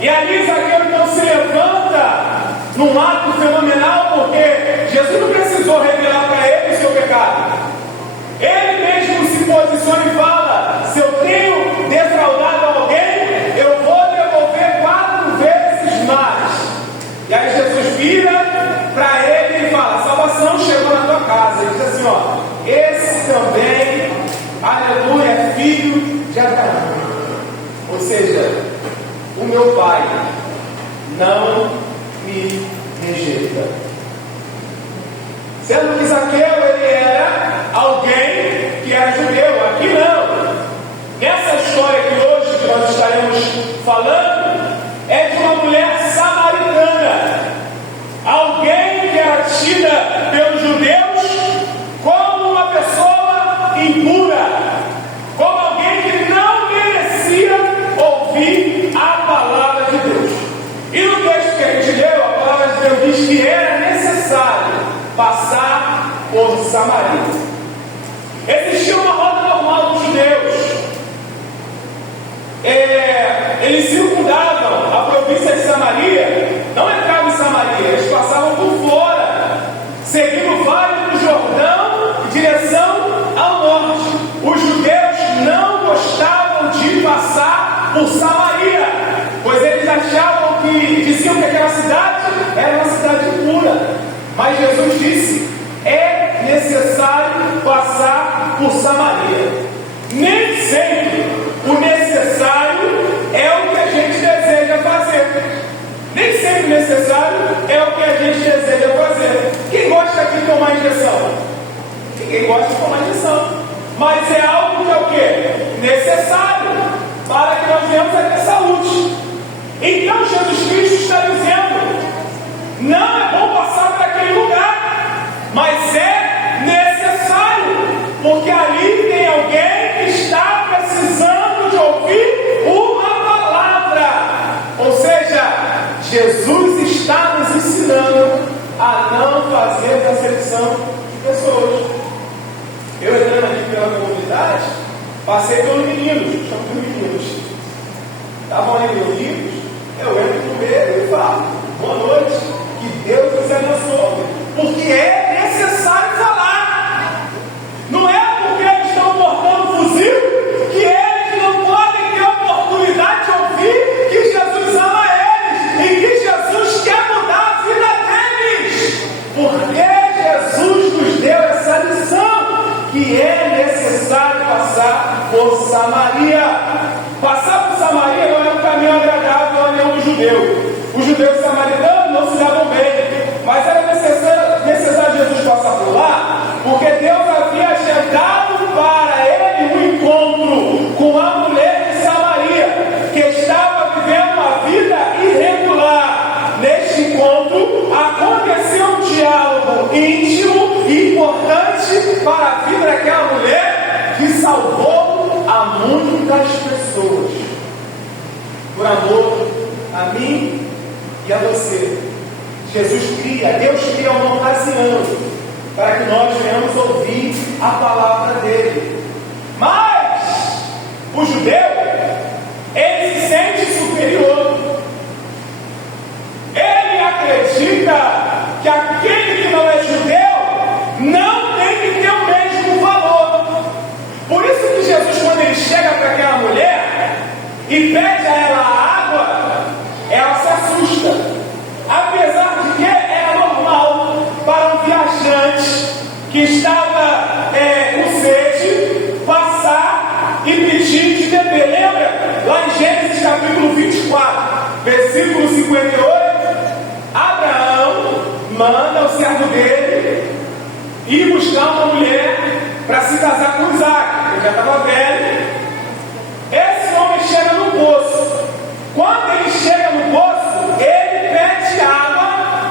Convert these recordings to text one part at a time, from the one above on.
E ali Zaqueu então se levanta num ato fenomenal, porque Jesus não precisou revelar para ele o seu pecado. Ele mesmo se posiciona e fala: se eu tenho defraudado alguém, eu vou devolver 4 vezes mais. E aí Jesus vira para ele e fala: a salvação chegou na tua casa. Ele diz assim: ó, esse também, aleluia, é filho de Abraão. Ou seja, o meu pai não me rejeita. Sendo que Zaqueu, ele era alguém que era judeu. Aqui não. Nessa história que hoje que nós estaremos falando, é de uma mulher samaritana. Alguém que era tida pelos judeus como uma pessoa impura, como alguém que não merecia ouvir a palavra de Deus. E no texto que a gente leu, a palavra de Deus diz que era necessário passar por Samaria. Existia uma rota normal dos judeus. Eles circundavam a província de Samaria, não entravam em Samaria, eles passavam por fora, seguindo o Vale do Jordão em direção ao norte. Os judeus não gostavam de passar por Samaria, pois eles achavam diziam que aquela cidade era uma cidade impura. Mas Jesus disse: é necessário passar por Samaria. Nem sempre o necessário é o que a gente deseja fazer. Nem sempre o necessário é o que a gente deseja fazer. Quem gosta aqui de tomar injeção? Ninguém gosta de tomar injeção. Mas é algo que é o quê? Necessário para que nós venhamos a ter saúde. Então Jesus Cristo está dizendo: não é bom passar por aquele lugar, mas é necessário, porque ali tem alguém que está precisando de ouvir uma palavra. Ou seja, Jesus está nos ensinando a não fazer acepção de pessoas. Eu entrando aqui pela comunidade, passei pelos meninos, chamo de meninos. Estavam ali reunidos, eu entro no meio e falo: boa noite, que Deus nos abençoe, porque é necessário falar. Não é porque eles estão portando fuzil que eles não podem ter a oportunidade de ouvir que Jesus ama eles e que Jesus quer mudar a vida deles, porque Jesus nos deu essa lição, que é necessário passar por Samaria. Passar por Samaria não é um caminho agradável a nenhum judeu. Os judeus samaritanos não se davam bem, mas era necessário Jesus passar por lá, porque Deus havia agendado para ele um encontro com a mulher de Samaria, que estava vivendo uma vida irregular. Neste encontro aconteceu um diálogo íntimo e importante para a vida daquela mulher, que salvou a muitas pessoas, por amor a mim e a você. Deus cria uma ocasião para que nós venhamos ouvir a palavra dele. Mas o judeu, ele se sente superior. Ele acredita que aquele que não é judeu não tem que ter o mesmo valor. Por isso que Jesus, quando ele chega para aquela mulher e pede a ela a água, ela se assusta. Apesar de que era normal para um viajante que estava com sede passar e pedir de beber. Lembra? Lá em Gênesis capítulo 24, versículo 58, Abraão manda o servo dele ir buscar uma mulher para se casar com Isaac. Ele já estava velho. Esse homem chega no poço. Quando ele chega no poço, ele pede água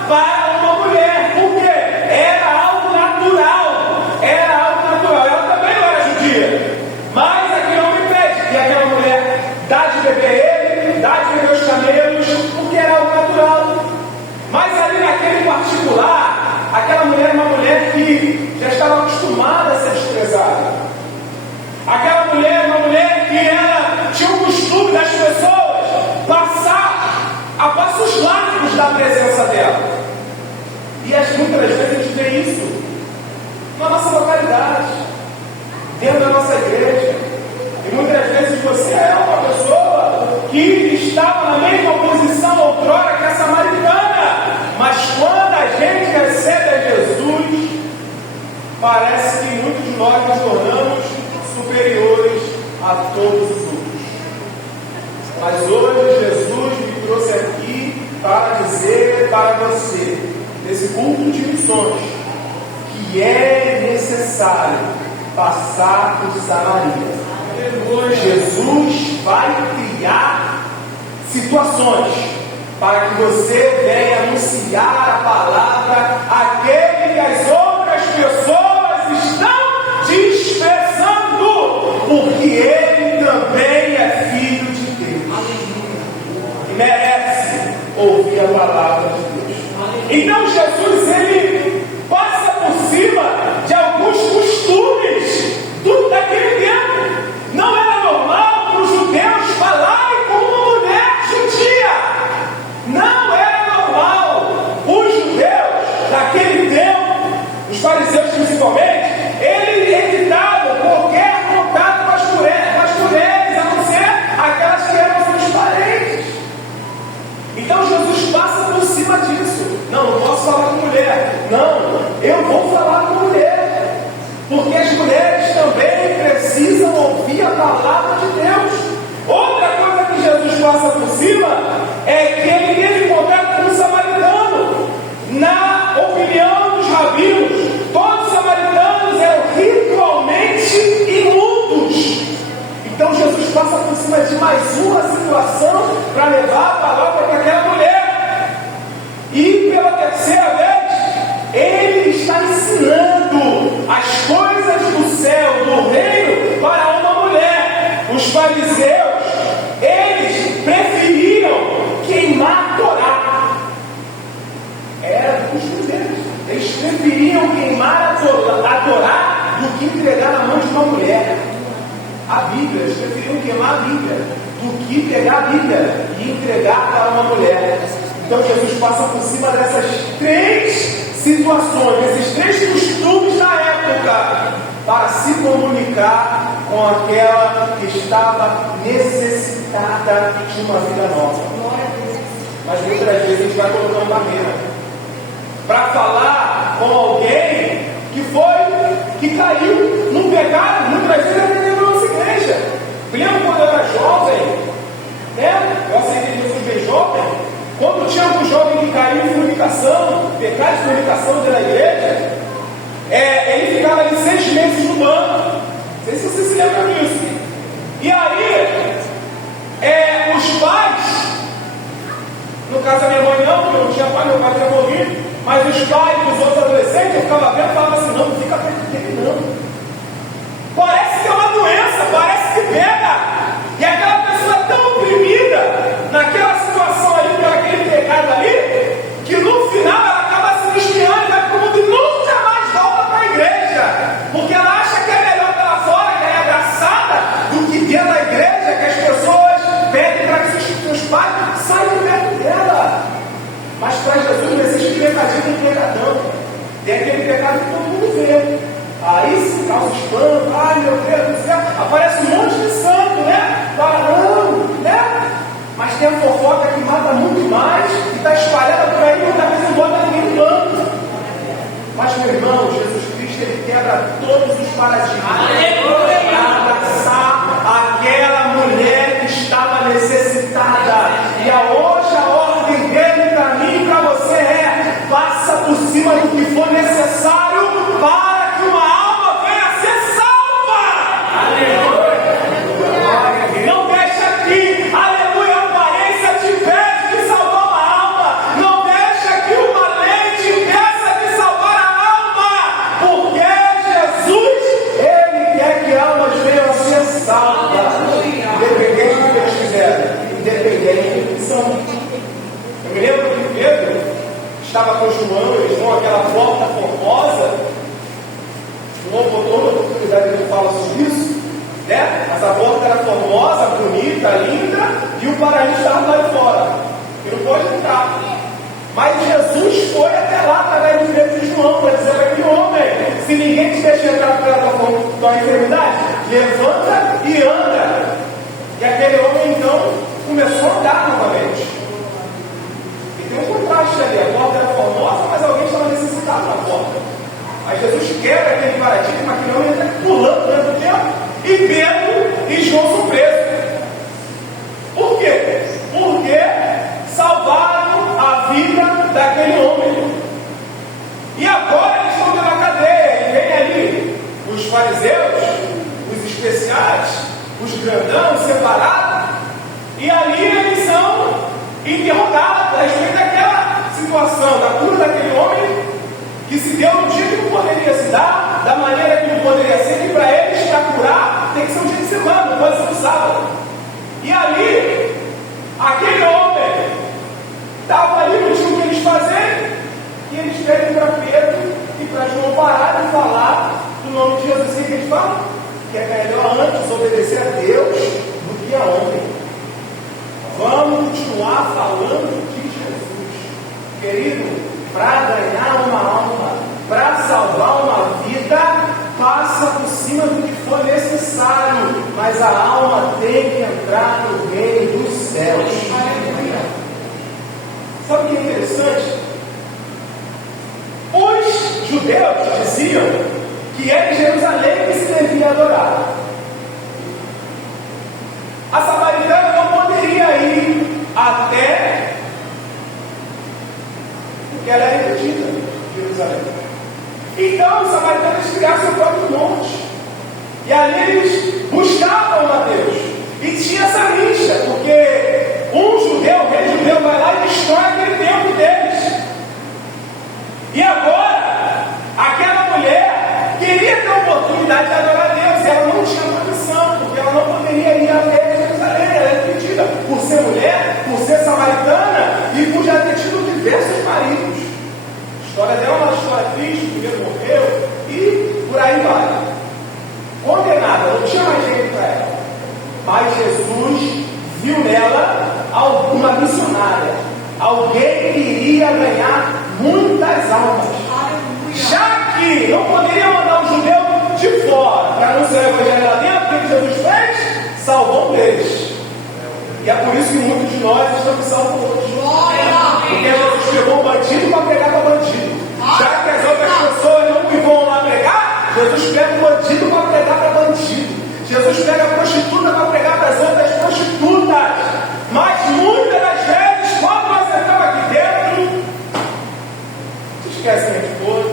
para uma mulher. Por quê? Era algo natural. Ela também não era judia. Mas aquele homem pede. E aquela mulher dá de beber ele, dá de beber os camelos, porque era algo natural. Mas ali naquele particular, aquela mulher é uma mulher que já estava acostumada a ser desprezada. Aquela mulher é uma da presença dela. E muitas vezes a gente vê isso na nossa localidade, dentro da nossa igreja. E muitas vezes você é uma pessoa que estava na mesma posição outrora que a samaritana, mas quando a gente recebe a Jesus, parece que muitos de nós nos tornamos superiores a todos os outros. Mas hoje Jesus me trouxe aqui para dizer para você, nesse culto de missões, que é necessário passar por Samaria. Jesus vai criar situações para que você venha anunciar a palavra àquele que as outras pessoas estão desprezando, porque ele também é filho de Deus e merece ouvir a palavra de Deus. Então Jesus, ele passa por cima de alguns costumes daquele tempo. Não era normal para os judeus falarem com uma mulher judia. Não era normal. Os judeus daquele tempo, os fariseus principalmente, eles evitavam qualquer contato com as mulheres, a não ser aquelas que eram seus parentes. Então Jesus passa por cima disso. Não posso falar com mulher. Não, eu vou falar com mulher. Porque as mulheres também precisam ouvir a palavra de Deus. Outra coisa que Jesus passa por cima é que ele teve contato com o samaritano. Na opinião dos rabinos, todos os samaritanos eram ritualmente imundos. Então Jesus passa por cima de mais uma situação para levar a palavra para aquela mulher. E pela terceira vez, ele está ensinando as coisas do céu, do reino, para uma mulher. Os fariseus, eles preferiam queimar a Torá. Era os judeus. Eles preferiam queimar a Torá do que entregar na mão de uma mulher. A Bíblia, eles preferiam queimar a Bíblia do que pegar a Bíblia e entregar para uma mulher. Então Jesus passa por cima dessas três situações, desses três costumes da época, para se comunicar com aquela que estava necessitada de uma vida nova. Mas muitas vezes a gente vai colocando barreira para falar com alguém que caiu num pecado. Muitas vezes até dentro da nossa igreja. Lembro quando eu era jovem, né? Eu aceitei Jesus bem jovem. Quando tinha algum jovem que caiu em fornicação, pecado de fornicação dentro da igreja, ele ficava ali 6 meses no banco. Não sei se você se lembra disso. E aí, os pais, no caso da minha mãe não, porque eu não tinha pai, meu pai tinha morrido, mas os pais dos outros adolescentes, eu ficava vendo e falava assim, não fica perto dele não. Parece que é uma doença, parece que pega. E aquela pessoa é tão oprimida naquela situação ali, por aquele pecado ali, que no final ela acaba se desviando e vai para o mundo e nunca mais volta para a igreja. Porque ela acha que é melhor estar lá fora, que é abraçada, do que dentro da igreja, que as pessoas pedem para que seus pais saiam perto dela. Mas para Jesus não existe pecadinho e pecadão. Tem aquele pecado que todo mundo vê. Aí se causa espanto, ai meu Deus do céu, aparece um monte de santo, né? Falando, né? Mas tem a fofoca que mata muito mais, que está espalhada por aí, muitas vezes não bota ninguém no banco. Mas meu irmão, Jesus Cristo, ele quebra todos os paradigmas para abraçar aquela mulher que estava necessitada. E hoje a ordem dele para mim e para você passa por cima do que for necessário para que uma alma venha a ser salva. Aleluia. Não deixa que, aleluia, a aparência te pede de salvar uma alma. Não deixa que uma lei te peça de salvar a alma. Porque Jesus, ele quer que almas venham a ser salvas. Independente do que eles fizerem. Independente do que são. Eu me lembro que Pedro estava com João, eles vão àquela porta formosa. João botou uma oportunidade que ele fala sobre isso, né? Mas a porta era formosa, bonita, linda, e o paraíso estava lá de fora. E não pode entrar. Mas Jesus foi até lá, através do dedo de João, para dizer para aquele homem: se ninguém te deixa entrar pela tua enfermidade, levanta e anda. E aquele homem então começou a andar novamente. E tem um contraste ali: a porta era formosa, mas alguém estava necessitado na porta. Aí Jesus quebra aquele paradigma, aquele homem entra pulando dentro do templo, e Pedro e João são presos. Por quê? Porque salvaram a vida daquele homem. E agora eles estão na cadeia. E vem ali os fariseus, os especiais, os grandão, separados. E ali eles são interrogados a respeito daquela situação, da cura daquele homem, que se deu no dia que não poderia se dar, da maneira que não poderia ser, e para eles, para curar, tem que ser um dia de semana, não pode ser um sábado. E ali, aquele homem estava ali, não tinha o que eles fazerem, e eles pedem para Pedro e para João parar de falar do nome de Jesus. O que eles falam? Que é melhor antes obedecer a Deus do que a homem. Vamos continuar falando de Jesus. Querido, para ganhar uma alma, para salvar uma vida, passa por cima do que for necessário, mas a alma tem que entrar no reino dos céus. Sabe o que é interessante? Os judeus diziam que era em Jerusalém que se devia adorar. A samaritana não poderia ir até, porque ela era impedida de Jerusalém. Então os samaritanos criaram seu próprio monte. E ali eles buscavam a Deus. E tinha essa rixa, porque um judeu, o rei judeu, vai lá e destrói aquele templo deles. E agora, aquela mulher queria ter a oportunidade de adorar a Deus. E ela não tinha condição, porque ela não poderia ir até Jerusalém. Ela era impedida por ser mulher, por ser samaritana e por já ter tido diversos maridos. A história dela é uma história triste, o primeiro morreu e por aí vai. Condenada, não tinha mais jeito para ela. Mas Jesus viu nela alguma missionária, alguém que iria ganhar muitas almas. Já que não poderia mandar um judeu de fora para não ser evangelho lá dentro, o que Jesus fez? Salvou eles. E é por isso que muitos de nós estamos salvos hoje. Porque Jesus pegou um bandido para pregar para bandido. Já que as outras pessoas não vão lá pregar, Jesus pega um bandido para pregar para bandido. Jesus pega a prostituta para pregar para as outras prostitutas. Mas muitas das vezes, quando nós entramos aqui dentro, esquece quem a gente foi,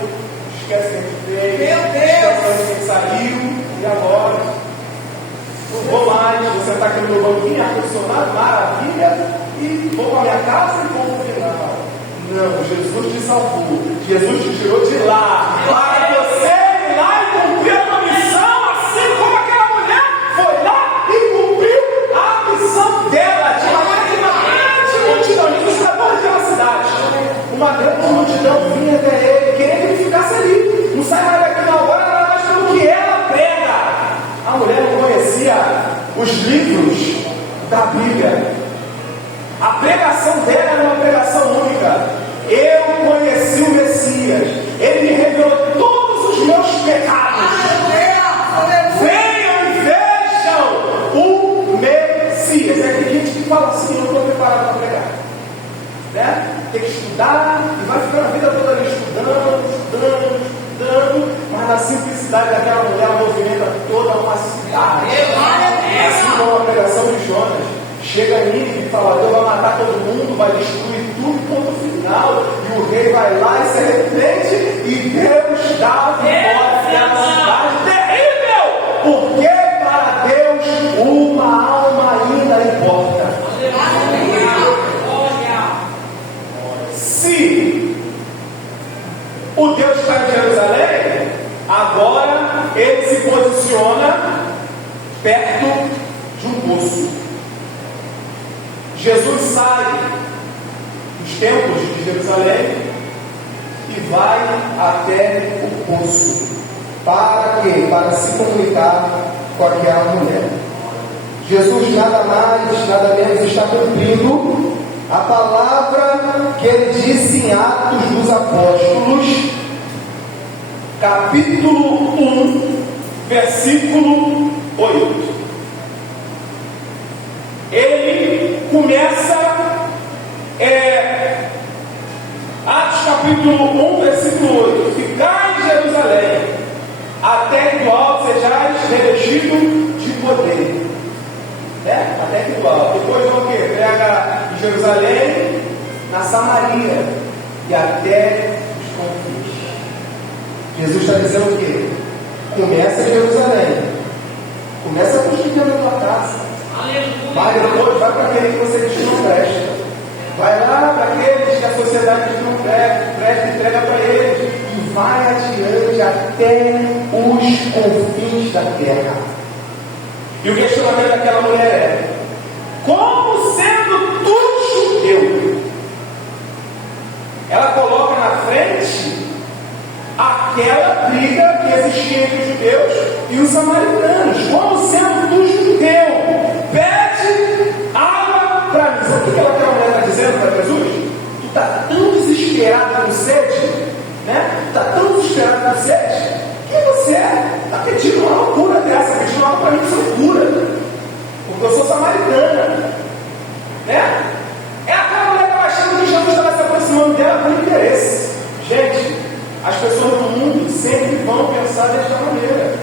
esquece quem a gente veio, esquece quem saiu, e agora? Não vou mais, vou sentar aqui no meu banquinho, ar-condicionado, maravilha, e vou para a minha casa e vou no final. Não, Jesus te salvou, Jesus te tirou de lá, para você ir lá e cumprir uma missão, assim como aquela mulher foi lá e cumpriu a missão dela, de uma grande multidão. Jesus está dentro daquela cidade, uma grande multidão vinha até ele, queria que ele ficasse ali, não sai mais daqui não, agora ela mais pelo que ela prega. A mulher não conhecia os livros da Bíblia. A pregação dela era uma pregação única. Eu conheci o Messias. Ele me revelou todos os meus pecados. Venham e vejam o Messias. É que gente que fala assim: eu não estou preparado para pregar, né? Tem que estudar e vai ficar a vida toda ali estudando, mas na simplicidade daquela mulher movimenta toda uma cidade. Assim como a pregação de Jonas. Chega a Nínive e fala: Deus vai matar todo mundo, vai destruir tudo, ponto final. E o rei vai lá e se arrepende, e Deus dá a vitória na cidade. Terrível! Porque para Deus uma alma ainda importa. Se o Deus está em Jerusalém, agora ele se posiciona perto de um poço. Jesus sai dos templos de Jerusalém e vai até o poço. Para quê? Para se comunicar com aquela mulher. Jesus nada mais, nada menos está cumprindo a palavra que ele disse em Atos dos Apóstolos, capítulo 1, versículo 8. Ele começa, Atos capítulo 1, versículo 8: ficai em Jerusalém, até que do alto sejais revestido de poder. Até que do alto. Depois vão o quê? Prega em Jerusalém, na Samaria e até os confins. Jesus está dizendo o quê? Começa em Jerusalém. Começa construindo a tua casa. Vai depois, vai para aquele que você diz que não presta. Vai lá para aqueles que a sociedade diz que não presta, entrega para eles. E vai adiante até os confins da terra. E o questionamento daquela mulher é: como sendo tu judeu? Ela coloca na frente aquela briga que existia entre os judeus e os samaritanos. Como sendo tu judeu, pede água para mim. Sabe o que aquela mulher está dizendo para Jesus? Tu está tão desesperado com sede, né? Tu está tão desesperado com sede, que você está pedindo uma loucura dessa, pedindo algo para mim que você não cura, porque eu sou samaritana, né? É aquela mulher que estava achando que Jesus estava se aproximando dela por interesse. Gente, as pessoas do mundo sempre vão pensar desta maneira,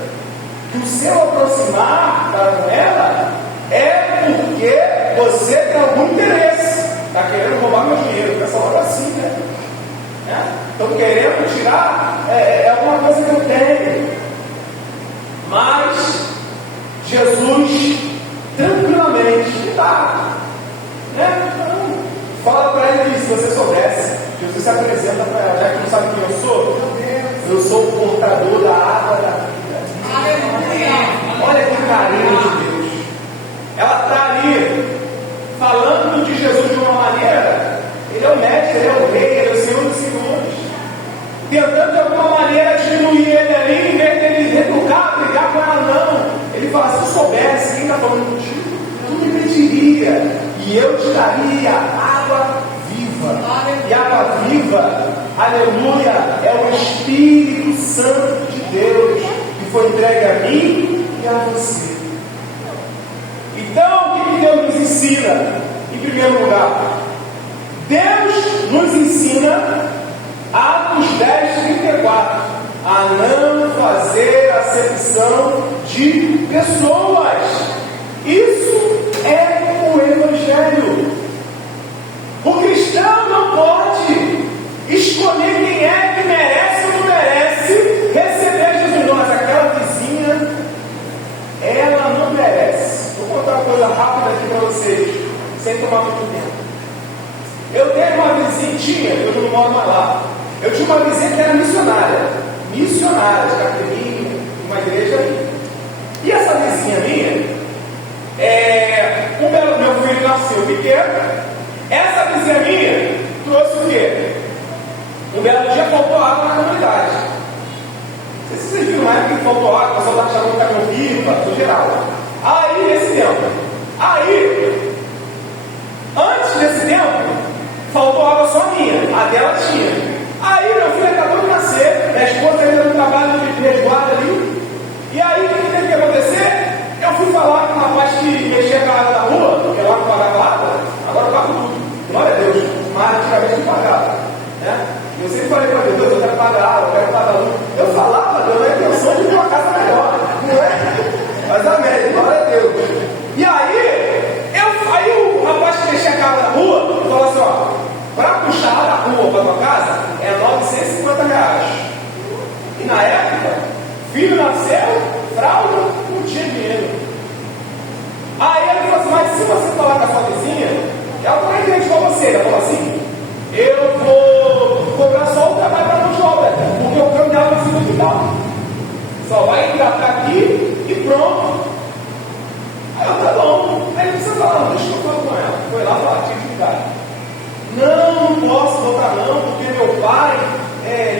que o seu aproximar para com ela é porque você tem algum interesse. Está querendo roubar meu dinheiro, pensa logo assim, né? Estão querendo tirar alguma coisa que eu tenho. Mas Jesus tranquilamente fala para ele que, se você soubesse, Jesus se apresenta para ela, já que não sabe quem eu sou. Eu sou o portador da água da vida. Olha que carinho de Deus. Ela está ali falando de Jesus de uma maneira. Ele é o mestre, ele é o rei, ele é o Senhor dos senhores, tentando de alguma maneira diminuir ele ali, em vez de ele retrucar, brigar com ela. Não, ele fala: se eu soubesse quem está falando contigo, tu me pediria e eu te daria água viva. E água viva, aleluia, é o Espírito Santo de Deus, que foi entregue a mim e a você. Então, o que Deus nos ensina? Em primeiro lugar, Deus nos ensina, Atos 10:34, a não fazer acepção de pessoas. Isso é o Evangelho. O cristão não pode escolher quem é que merece ou não merece receber Jesus. Mas aquela vizinha, ela não merece. Vou contar uma coisa rápida aqui para vocês, sem tomar muito tempo. Eu tenho uma vizinha, eu não moro mais lá. Eu tinha uma vizinha que era missionária de carteirinha, uma igreja ali. E essa vizinha minha, meu filho nasceu pequeno. Essa vizinha minha trouxe o quê? Um belo dia faltou água na comunidade. Não sei se vocês viram na época que faltou água, o pessoal estava chamando caminhão-pipa, no geral. Aí, nesse tempo. Antes desse tempo, faltou água só minha, a dela tinha. Aí meu filho acabou de nascer, minha esposa ainda no trabalho de resguardo ali. E aí o que teve que acontecer? Eu fui falar com um rapaz que mexia com a água da rua, porque lá não pagava água, agora eu pago tudo. Glória a Deus, mas antigamente não pagava. Né? Eu sempre falei para Deus: eu quero pagar água, eu quero pagar luz. Eu falava, Deus, a intenção de ter uma casa melhor, não é? Mas amém, glória a Deus. E aí o rapaz que mexia com a água da rua falou assim: ó, para puxar a rua para tua casa é R$950. E na época, filho nasceu, fralda, não tinha dinheiro. Aí ele falou assim: mas se você falar com a sua vizinha, ela não é crente com você. Ela falou assim: eu vou cobrar só o trabalho para mão de obra, porque o campo dela vai ser muito bom. Só vai engatar aqui e pronto. Aí eu: tá bom. Aí ele precisa falar: deixa eu falar com ela. Foi lá falar: tinha que ficar. Não posso voltar não, porque meu pai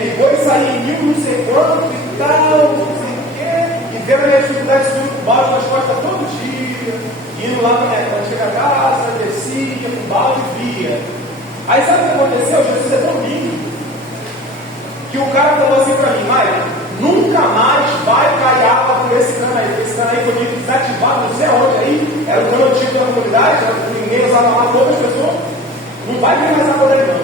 ligou e saiu em mil, não sei quanto e tal, não sei o quê, e vendo a minha dificuldade de subir com balde nas costas todo dia, indo lá quando chega a casa, descia, com balde e via. Aí sabe o que aconteceu? Jesus é tão lindo que o cara falou assim para mim: Maicon, nunca mais vai cair água por esse cano aí, porque esse cano aí foi meio desativado, não sei aonde aí, era o cano antigo da comunidade, ninguém usava mais, poucas pessoas, não vai vir mais água daí não.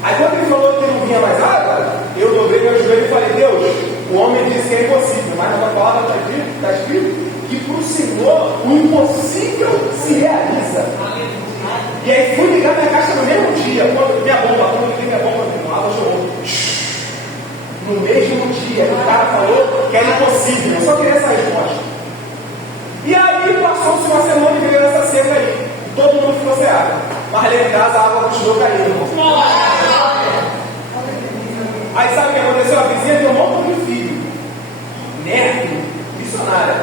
Aí quando ele falou que não vinha mais água, eu dobrei meu joelho e falei: Deus, o homem disse que é impossível, mas na tua palavra está escrito que para o Senhor o impossível se realiza. E aí fui ligar minha caixa no mesmo dia, minha bomba, quando eu liguei minha bomba, a água chorou. No mesmo dia, o cara falou que era impossível, eu só queria essa resposta. E aí passou-se uma semana e veio essa seca aí. Todo mundo ficou sem água. Mas ali em casa a água continuou caindo. Aí sabe o que aconteceu? A vizinha deu um monte de filho. Nerd, missionária.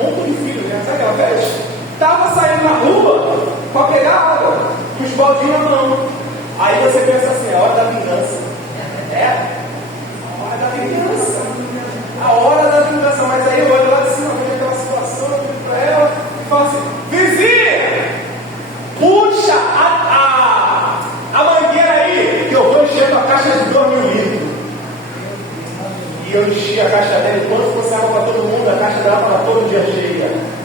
Um monte de filho, né? Sabe o que ela fez? Estava saindo na rua para pegar água, com os baldinhos na mão. Aí você pensa assim: a hora da vingança. É? A hora da vingança. A hora da vingança. Mas aí eu olho lá de cima, vejo aquela situação, eu digo para ela e falo assim: vizinha, puxa a mangueira aí, que eu vou encher a caixa de 2.000 litros. E eu enchi a caixa dela, e quando fosse água para todo mundo, a caixa dela estava todo dia cheia.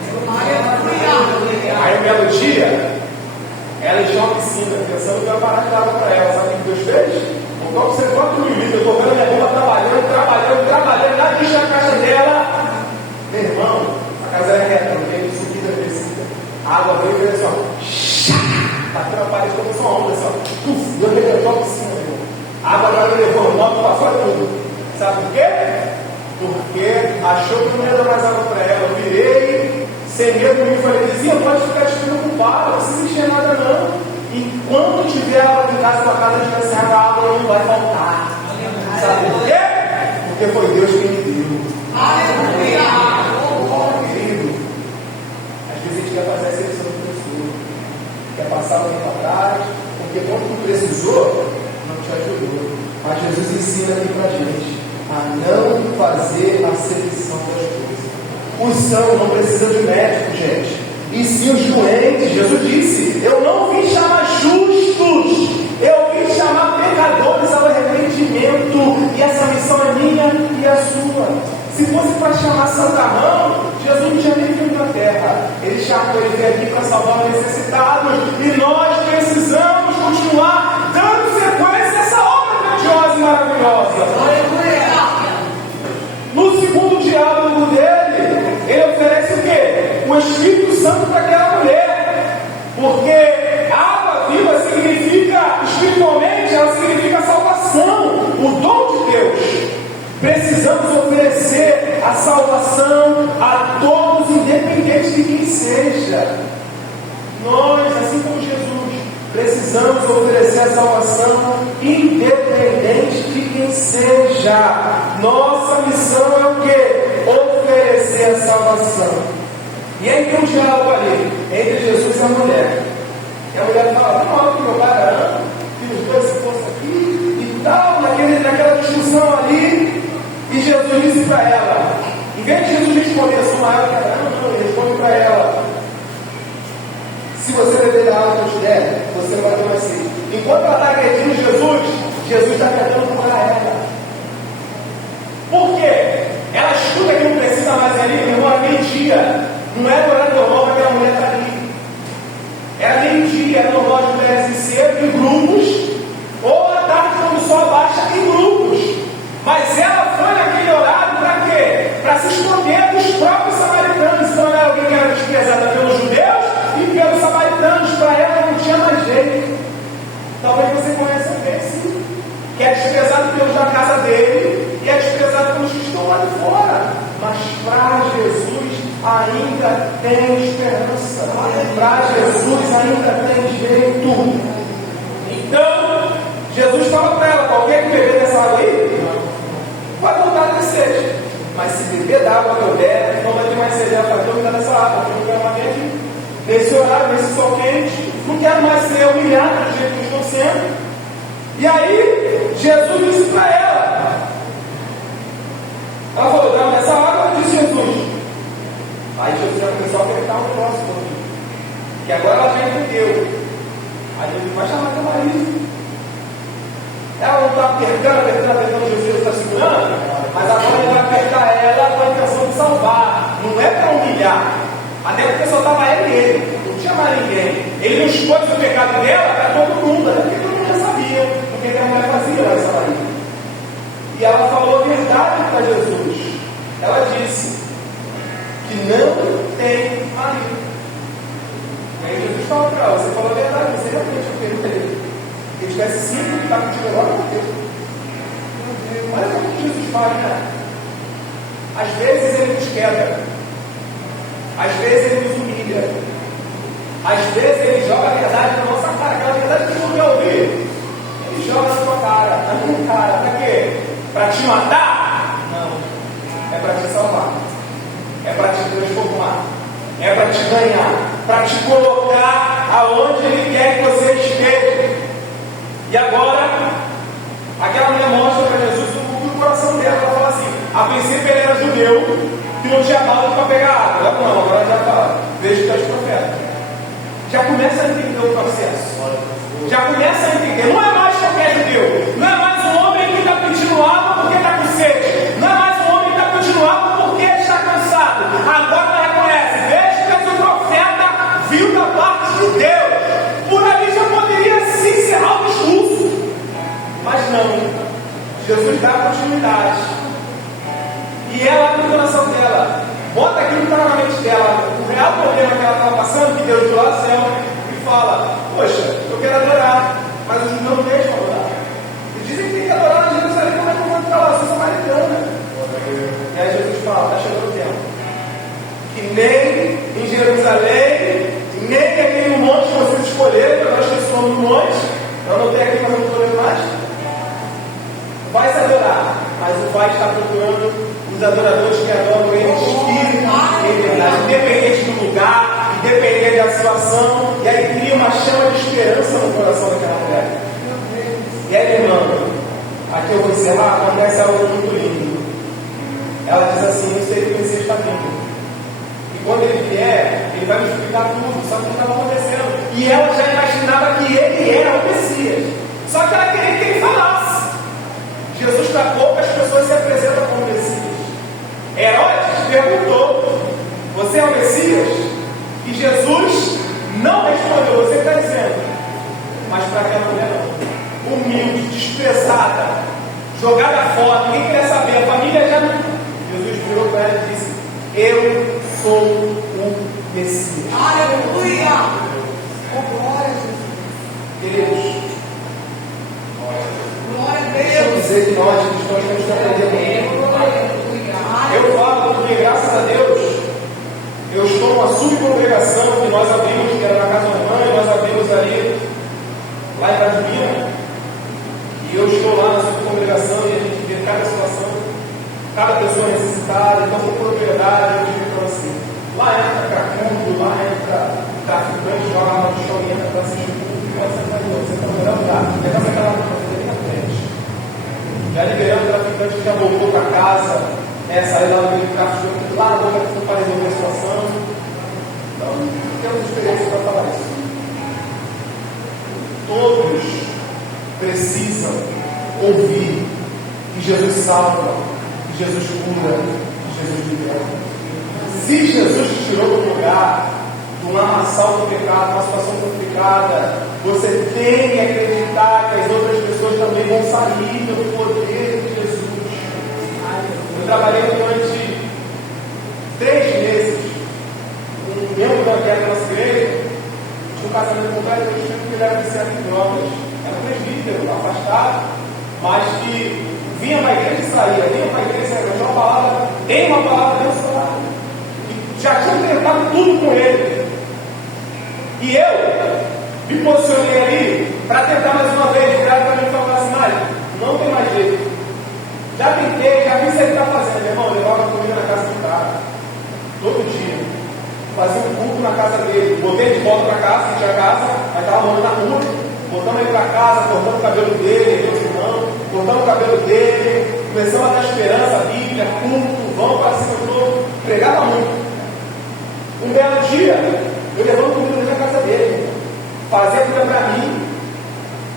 Aí um belo dia, ela encheu uma piscina, pensando que eu ia parar de dar água para ela. Sabe o que Deus fez? Então você 4.000 litros, eu estou vendo minha bomba trabalhando, nada de encher a caixa dela. Meu irmão, a casa era reta, não tem subida, descida. A água veio e fez assim, ó. Bateu na parede, como sua onda, assim, ó. Puf, deu aquele levou a piscina, meu. A água agora me levou, o moto passou e tudo. Sabe por quê? Porque achou que não ia dar mais água para ela. Eu virei, sem medo de mim, falei: vizinha, pode ficar despreocupada, não precisa encher nada não. Enquanto tiver água em casa, tua casa estiver sem água, a água não vai faltar. Sabe por quê? Porque foi Deus quem me deu. Querido, às vezes a gente quer fazer a seleção de pessoas, quer passar o tempo atrás, porque quando tu precisou, não te ajudou. Mas Jesus ensina aqui pra gente a não fazer a seleção das coisas. Os sãos não precisam de médico, gente. E sim os doentes. Jesus disse: eu não vim chamar justos, eu vim chamar pecadores ao arrependimento. E essa missão é minha e a sua. Se fosse para chamar santarrão, Jesus não tinha nem vindo na terra. Ele chamou, ele veio aqui para salvar os necessitados. E nós precisamos continuar dando sequência a essa obra grandiosa e maravilhosa. No segundo diálogo dele, ele oferece o quê? O Espírito Santo para aquela mulher. Porque água viva significa, espiritualmente, ela significa salvação, o dom de Deus. Precisamos oferecer a salvação a todos, independente de quem seja. Nós, assim como Jesus, precisamos oferecer a salvação independente de quem seja. Nossa missão é o quê? Oferecer a salvação. E aí tem um diálogo ali entre Jesus e a mulher. E a mulher fala: não, olha que meu pai era, que os dois se fossem aqui e tal, naquela discussão ali. E Jesus disse para ela, em vez de Jesus responder a sua água, não, ele responde para ela: se você beber da água que eu te der, você não vai ter mais sede. Enquanto ela está agredindo Jesus está tentando curar ela. Por quê? Ela escuta que não precisa mais ali, meu irmão, era meio-dia. Não é do horário normal que aquela mulher está ali. Era meio-dia, era normal de mulheres em cedo, em grupos, ou à tarde, quando o sol abaixa, em grupos. Mas ela foi naquele horário para quê? Para se esconder dos próprios samaritanos. Então ela era alguém que era desprezada pelos judeus e pelos samaritanos. Para ela não tinha mais jeito. Talvez você conheça alguém sim, que é desprezado pelos da casa dele e é desprezado pelos que estão lá de fora. Mas para Jesus ainda tem esperança. Para Jesus ainda tem jeito. Então, Jesus fala para ela: qualquer que beber dessa água aí vai voltar a ter sede. Mas se beber da água que eu der, não vai ter mais sede. Ela vai ter dessa água, porque eu não quero mais quente. Nesse horário, nesse sol quente, não quero mais ser humilhado do jeito que estou sendo. E aí, Jesus disse para ela: ela falou: dá-me essa água, disse Jesus. Aí Jesus já começou a apertar o próximo, que agora ela já entendeu. Aí Jesus vai chamar teu marido. Ela não está apertando, Jesus está segurando, mas agora ele vai apertar ela com a intenção de salvar. Não é para humilhar. Até porque só estava ela e ele, não tinha mais ninguém. Ele não expôs o pecado dela para todo mundo, até porque todo mundo já sabia o que a mulher fazia lá em Samaria. E ela falou a verdade para Jesus. Ela disse que não tem marido. E aí Jesus fala para ela: você falou a verdade, você realmente não tem marido. Se ele tivesse 5 que está contigo agora, não tem. Olha o que Jesus faz, né? Às vezes ele nos quebra, às vezes ele nos humilha, às vezes ele joga a verdade na nossa cara, aquela verdade que não quer ouvir. Ele joga na sua cara, na minha cara, para quê? Para te matar? Não, é para te salvar, é para te transformar, é para te ganhar, para te colocar aonde ele quer que você esteja. E agora, aquela mulher mostra para Jesus o coração dela. Ela fala assim: a princípio ele era judeu, que não tinha balde para pegar água. Ela não, agora já fala: veja que tu és profeta. Já começa a entender o processo. Já começa a entender. Não é mais qualquer judeu. Não é mais um homem que está pedindo água porque está com sede. Não é mais um homem que está pedindo água porque está cansado. Agora ela reconhece: veja que és um profeta, viu da parte de Deus. Por ali já poderia se encerrar o discurso, mas não. Jesus dá continuidade. E ela abre o coração dela, bota aquilo que estava na mente dela, o real problema que ela estava passando, que Deus de lá do céu, e fala: poxa, eu quero adorar, mas os não deixam adorar. E dizem que tem que adorar em Jerusalém, como é que eu vou entrar lá? Eu sou samaritana. E aí Jesus fala: está chegando o tempo que nem em Jerusalém, nem aqui no monte que vocês escolheram, nós que somos no monte, eu não tenho aqui para não escolher mais, vai se adorar, mas o Pai está procurando os adoradores que adoram ele de espírito e verdade, independente do lugar, independente da situação. E aí cria uma chama de esperança no coração daquela mulher. E aí, irmão, aqui eu vou encerrar, acontece algo muito lindo. Ela diz assim: eu sei que o Messias está vindo. E quando ele vier, ele vai me explicar tudo, sabe o que estava acontecendo. E ela já imaginava que ele era o Messias. Só que ela queria que ele falasse. Jesus, para poucas pessoas, se apresenta como Messias. Herodes perguntou: você é o Messias? E Jesus não respondeu. Você está dizendo. Mas para aquela mulher não. Humilde, desprezada, jogada fora, ninguém queria saber. A família já não. Jesus virou para ela e disse: eu sou o Messias. Aleluia! Glória a Jesus. Queridos, Glória a deixa eu Deus. dizer que nós cristãos temos que aprender muito. Eu falo porque, graças a Deus, eu estou numa subcongregação que nós abrimos, que era na casa da mãe, nós abrimos ali, lá em Brasília. E eu estou lá na subcongregação e a gente vê cada situação, cada pessoa necessitada. Então, com propriedade, eu digo para você: lá entra cracudo, lá entra traficante, joga lá no chão e entra para assistir o culto. E pode sentar em outro, você está no melhor lugar. O negócio é aquela coisa ali na frente. Já liberando o traficante que já voltou para casa, saiu lá no meio do carro, lá na boca para resolver a situação. Então, temos experiência para falar isso. Todos precisam ouvir que Jesus salva, que Jesus cura, que Jesus liberta. Se Jesus te tirou do lugar, de um lamaçal do pecado, uma situação complicada, você tem que acreditar que as outras pessoas também vão sair pelo poder de Jesus. Eu trabalhei durante 3 meses com um membro da nossa igreja, tinha um casamento completamente diferente, que ele era viciado em drogas. Era um presbítero, afastado, mas que vinha para a igreja e saía, vinha para a igreja e saía, tinha uma palavra, tem uma palavra abençoada. Já tinha tentado tudo com ele. E eu me posicionei ali para tentar mais uma vez, virar para mim e falar assim: mas não tem mais jeito. Já tentei, já vi se ele está fazendo. Meu irmão, eu levava comida na casa do cara, todo dia. Fazia um culto na casa dele. Botei ele de volta para casa, que tinha casa, mas estava morando na rua. Botamos ele para casa, cortamos o cabelo dele, meus irmãos, cortamos o cabelo dele, começamos a dar esperança, a Bíblia, culto, vamos para cima todo. Pregava muito. Um belo dia, eu levando comida na casa dele. fazer comida para mim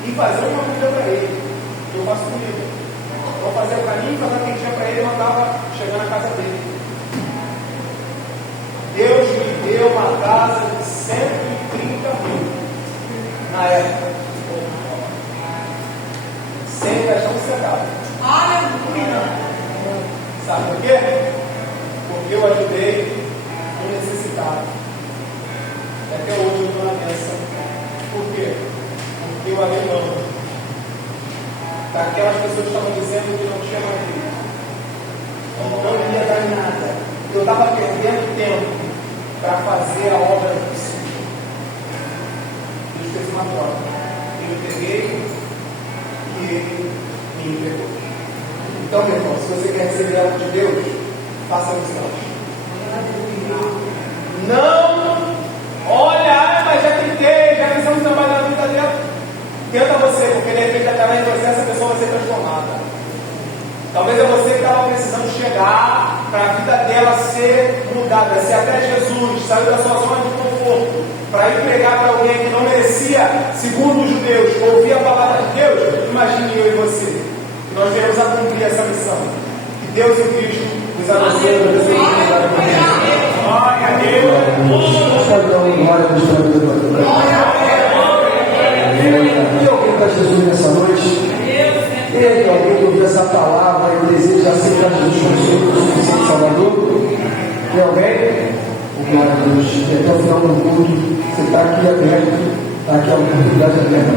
e fazer uma comida para ele. Eu faço comida. Vou fazer para mim, fazer uma quentinha para ele e mandava chegar na casa dele. Deus me deu uma casa de 130 mil na época. Sem gastar um centavo. Aleluia. Sabe por quê? Porque eu ajudei um necessitado. Até hoje eu estou na bênção. Por quê? Porque eu abri mão daquelas pessoas que estavam dizendo que não tinha mais jeito, não ia dar em nada. Eu estava perdendo tempo para fazer a obra do Senhor. Deus fez uma prova. Eu peguei e ele me entregou. Então, meu irmão, se você quer receber algo de Deus, faça o seguinte. Não olha, mas já tentei, já precisamos trabalhar na vida dela. Tenta você, porque de repente através de você essa pessoa vai ser transformada. Talvez é você que estava precisando chegar para a vida dela ser mudada, ser até Jesus, sair da sua zona de conforto, para ir pregar para alguém que não merecia, segundo os judeus, ouvir a palavra de Deus. Imagine eu e você, que nós viemos a cumprir essa missão. Que Deus em Cristo nos abençoe. Glória a Deus. Pode dar uma glória para os trabalhadores. E alguém para Jesus nessa noite? Tem alguém que ouviu essa palavra e deseja aceitar Jesus como Senhor e Salvador? Tem alguém? Glória a Deus. Até o final do culto, você está aqui aberto, está aqui a oportunidade aberta.